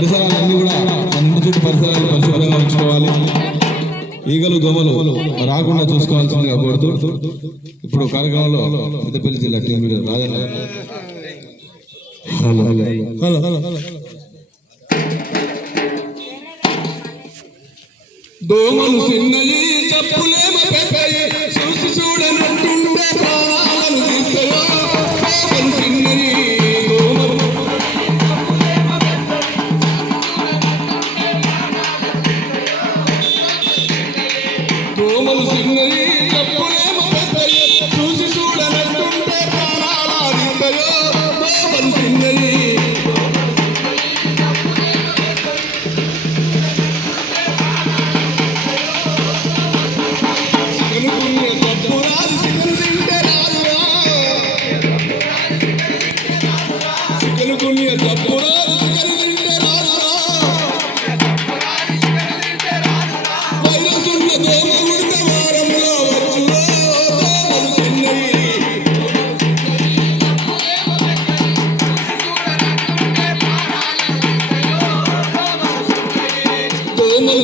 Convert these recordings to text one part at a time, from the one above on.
పరిసరాలన్నీ కూడా మన ఇంటి చుట్టూ పరిసరాలు పరిశుభ్రంగా ఉంచుకోవాలి. ఈగలు దోమలు రాకుండా చూసుకోవాల్సిందిగా కోరుతూ ఇప్పుడు కార్యక్రమంలో పెద్దపల్లి జిల్లా టీం లీడర్ రాజన్న దోమలు చిన్నయి చెప్పులేమ పెద్దయి చూసి చూడనట్టుండే ప్రాణాలను తీస్తాయో దోమలు చిన్నయి దోమలు చిన్నయి చెప్పులేమ పెద్దయి చూసి చూడనట్టుండే ప్రాణాలు తీస్తాయో దోమలు చిన్నయి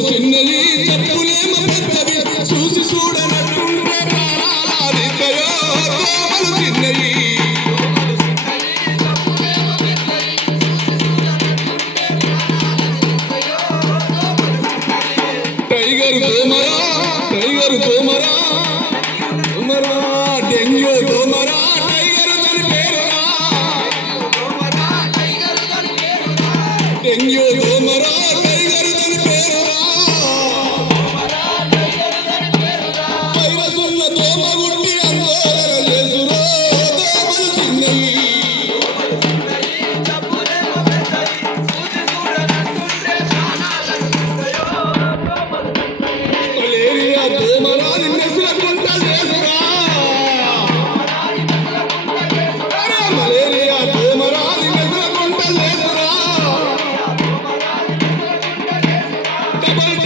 చిన్నది చెప్పులేమ పెద్దది చూసి చూడనట్టుండే ప్రాణాలిద్దయో దోమలు చిన్నది టైగర్ దోమరా టైగర్ దోమరా దోమరా డెంగ్యూ దోమరా టైగర్ దాని పేరురా డెంగ్యూ దోమరా టైగర్ దాని పేరురా Double